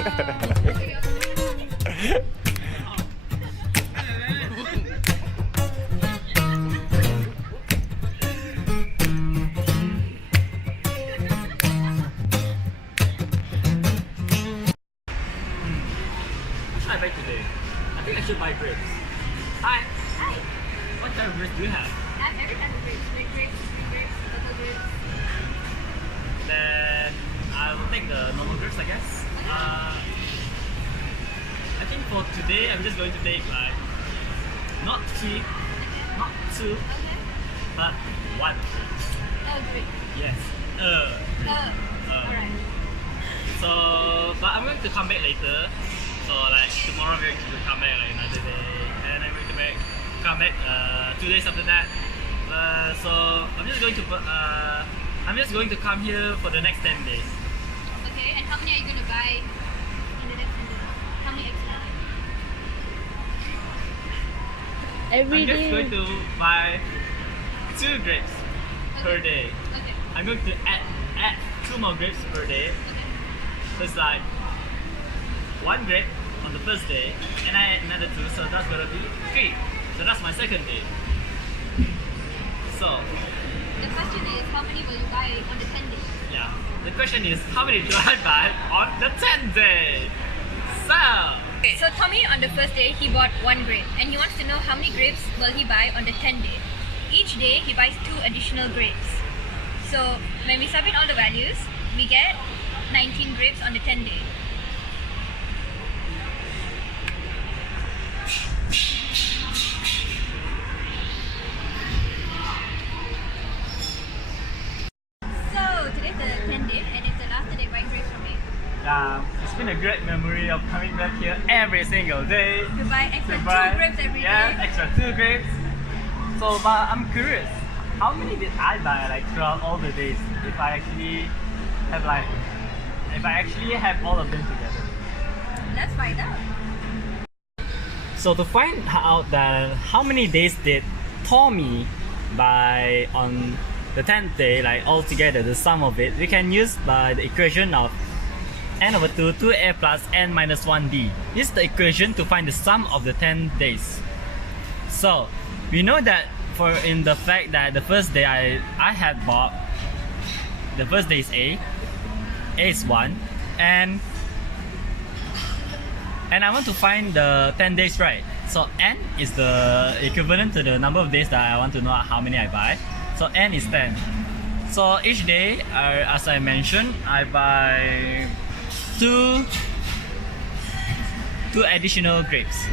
What should I buy today? I think I should buy grapes. Hi. Hi. What kind of grapes do you have? I have every kind of grapes. Red grapes, green grapes, purple grapes. Then I will take the normal grapes, I guess. I think for today I'm just going to take like not 3, not 2, but 1. Oh, great. Yes. Alright. So, but I'm going to come back later. So like tomorrow I'm going to come back like another day, and I'm going to come back 2 days after that. So I'm just going to come here for the next 10 days. Okay, and how many are you going to buy in the next 10 days? How many extra? I'm just going to buy 2 grapes per day. Okay. I'm going to add 2 more grapes per day. So it's like 1 grape on the first day, and I add another 2, so that's gonna be 3. So that's my second day. So The question is, how many will you buy on the 10th day? yeah, the question is, how many do I buy on the 10th day? So Tommy on the first day he bought 1 grape, and he wants to know how many grapes will he buy on the 10th day. Each day he buys 2 additional grapes. So when we submit all the values, we get 19 grapes on the 10th day. So today's the 10th day, and it's the last day buying grapes from me. It's been a great memory of coming back here every single day. To buy extra To 2 buy- grapes every Yeah, day. extra 2 grapes. So, but I'm curious, how many did I buy like throughout all the days? If I actually have all of them together. Let's find out. So to find out that how many days did Tommy buy on the 10th day, like all together, the sum of it, we can use by the equation of n/2 2a plus n minus 1d. This is the equation to find the sum of the 10 days. So we know that for in the fact that the first day I had bought, the first day is A is 1, and I want to find the 10 days, right? So n is the equivalent to the number of days that I want to know how many I buy. So n is 10. So each day, as I mentioned, I buy 2 additional grapes.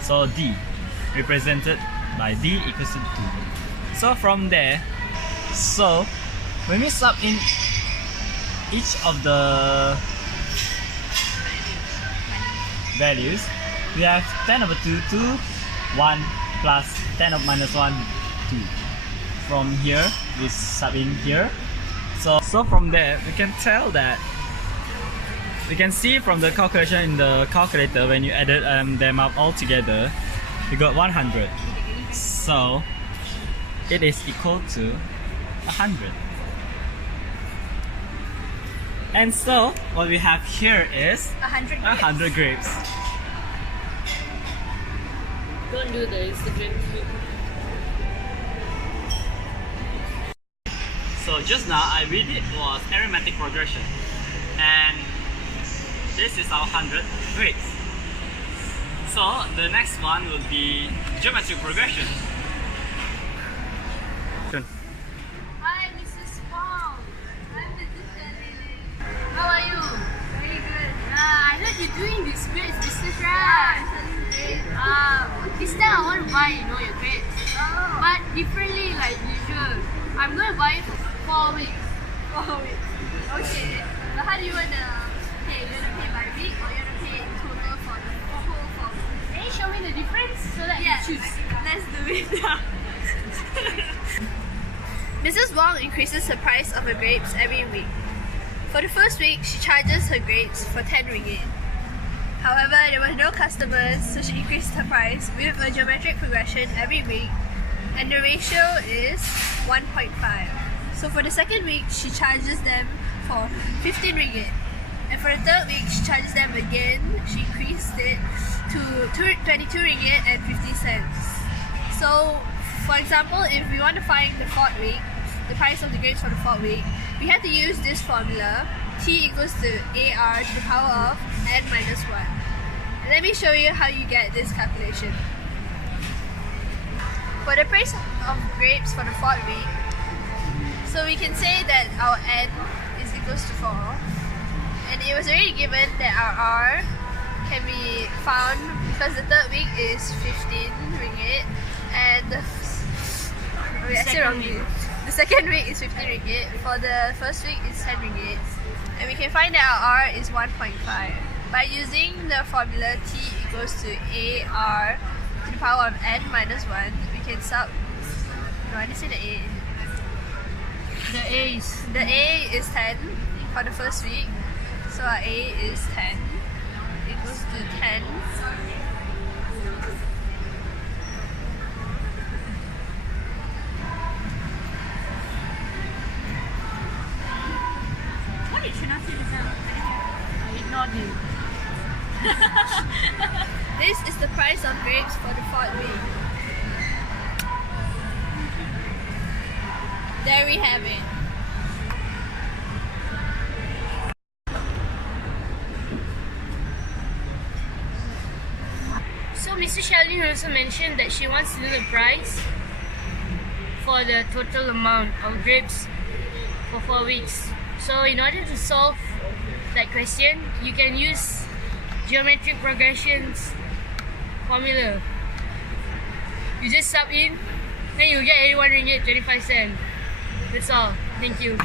So D, represented by D equals to 2. So from there, so when we sub in each of the values, we have 10/2 2 1 plus 10 of minus 1 2. From here we sub in here. So from there we can tell that we can see from the calculation in the calculator, when you added them up all together, you got 100. So it is equal to 100. And so what we have here is 100 grapes. 100 grapes. Don't do this. So just now I read it was arithmetic progression, and this is our 100 grapes. So the next one will be geometric progression. Hi, Mrs. Wong. I'm Mrs. Lily. How are you? Very good. I heard you're doing this grades business, right? This time I want to buy, your grades. Oh. But differently, like usual. I'm going to buy it for 4 weeks. 4 weeks. Okay. But how do you wanna pay? You wanna pay by week, or you wanna pay in total for the whole 4 weeks? Can you show me the difference so that Yeah. I can choose? Let's do it now. Mrs. Wong increases the price of her grapes every week. For the first week, she charges her grapes for 10 ringgit. However, there were no customers, so she increased her price with a geometric progression every week, and the ratio is 1.5. So for the second week, she charges them for 15 ringgit. And for the third week, she charges them again. She increased it to 22 ringgit and 50 cents. So, for example, if we want to find the fourth week, the price of the grapes for the fourth week, we have to use this formula: T equals to AR to the power of n minus 1. Let me show you how you get this calculation. For the price of grapes for the fourth week, so we can say that our n is equals to 4, and it was already given that our r can be found because the third week is 15 ringgit and the second week is 15 ringgit. For the first week is 10 ringgit, and we can find that our r is 1.5 by using the formula T equals to AR to the power of n minus 1. We can sub. No, I didn't say the A. The A is 10 for the first week, so our A is 10 equals to 10. What did Shana say just now? I ignored you. This is the price of grapes for the fourth week. There we have it. So Mr. Sheldon also mentioned that she wants to know the price for the total amount of grapes for 4 weeks. So in order to solve that question, you can use geometric progressions formula. You just sub in, then you get 81 ringgit 25 cents. That's all. Thank you.